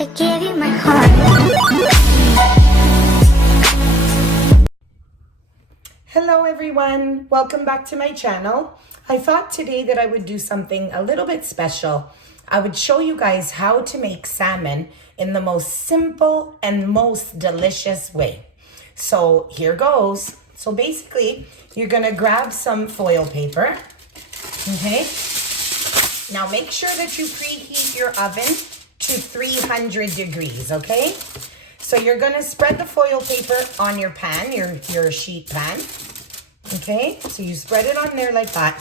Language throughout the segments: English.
I gave you my heart. Hello everyone, welcome back to my channel. I thought today that I would do something a little bit special. I would show you guys how to make salmon in the most simple and most delicious way. So here goes. So basically, you're gonna grab some foil paper, okay? Now make sure that you preheat your oven to 300 degrees, okay? So you're gonna spread the foil paper on your pan, your sheet pan, okay? So you spread it on there like that.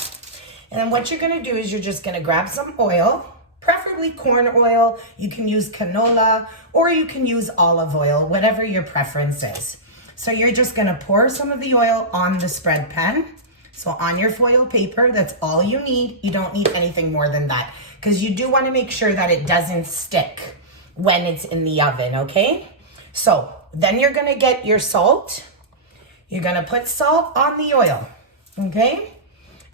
And then what you're gonna do is you're just gonna grab some oil, preferably corn oil. You can use canola or you can use olive oil, whatever your preference is. So you're just gonna pour some of the oil on the spread pan. So on your foil paper, that's all you need. You don't need anything more than that because you do want to make sure that it doesn't stick when it's in the oven, okay? So then you're going to get your salt. You're going to put salt on the oil, okay?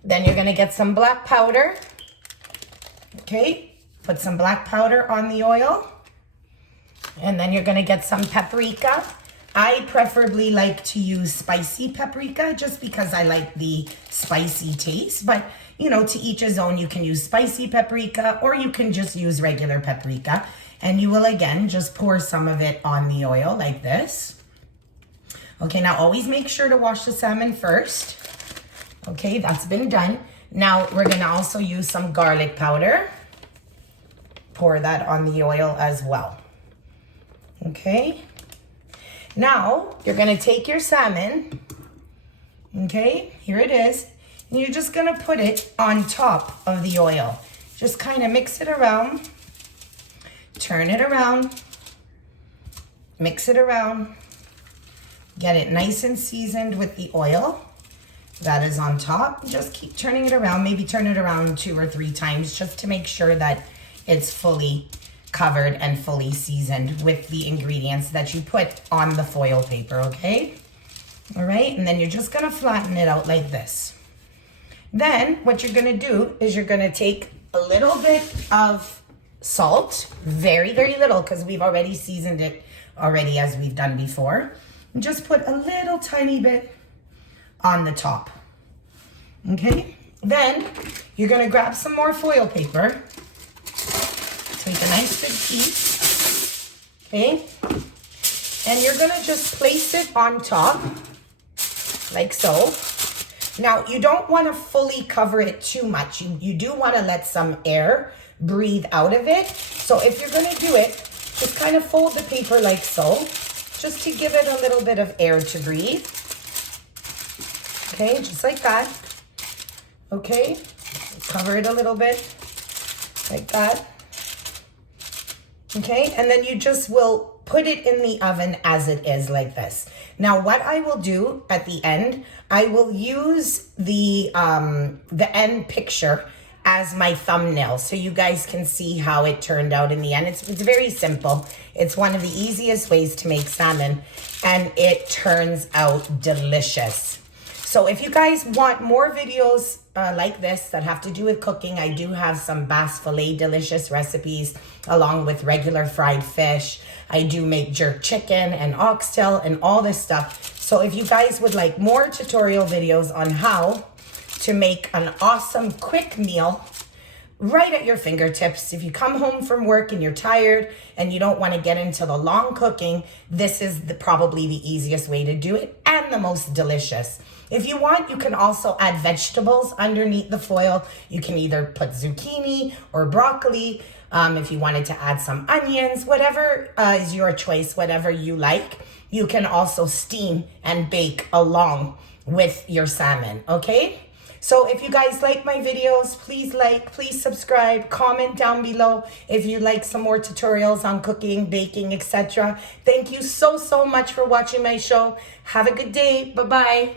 Then you're going to get some black powder, okay? Put some black powder on the oil. And then you're going to get some paprika. I preferably like to use spicy paprika just because I like the spicy taste. But, you know, to each his own, you can use spicy paprika or you can just use regular paprika. And you will, again, just pour some of it on the oil like this. Okay, now always make sure to wash the salmon first. Okay, that's been done. Now we're going to also use some garlic powder. Pour that on the oil as well. Okay. Now, you're gonna take your salmon, okay, here it is, and you're just gonna put it on top of the oil. Just kind of mix it around, turn it around, mix it around, get it nice and seasoned with the oil that is on top. Just keep turning it around, maybe turn it around 2 or 3 times just to make sure that it's fully covered and fully seasoned with the ingredients that you put on the foil paper, okay? All right, and then you're just gonna flatten it out like this. Then what you're gonna do is you're gonna take a little bit of salt, very, very little, because we've already seasoned it already as we've done before. And just put a little tiny bit on the top, okay? Then you're gonna grab some more foil paper. Take a nice big piece, okay? And you're gonna just place it on top, like so. Now, you don't wanna fully cover it too much. You do wanna let some air breathe out of it. So if you're gonna do it, just kind of fold the paper like so, just to give it a little bit of air to breathe. Okay, just like that. Okay, cover it a little bit, like that. Okay, and then you just will put it in the oven as it is like this. Now, what I will do at the end, I will use the end picture as my thumbnail so you guys can see how it turned out in the end. It's very simple. It's one of the easiest ways to make salmon, and it turns out delicious. So if you guys want more videos like this that have to do with cooking, I do have some bass fillet delicious recipes along with regular fried fish. I do make jerk chicken and oxtail and all this stuff. So if you guys would like more tutorial videos on how to make an awesome quick meal right at your fingertips. If you come home from work and you're tired and you don't want to get into the long cooking, this is probably the easiest way to do it and the most delicious. If you want, you can also add vegetables underneath the foil. You can either put zucchini or broccoli. If you wanted to add some onions, whatever is your choice, whatever you like. You can also steam and bake along with your salmon, okay? So if you guys like my videos, please like, please subscribe, comment down below if you like some more tutorials on cooking, baking, etc. Thank you so, so much for watching my show. Have a good day. Bye-bye.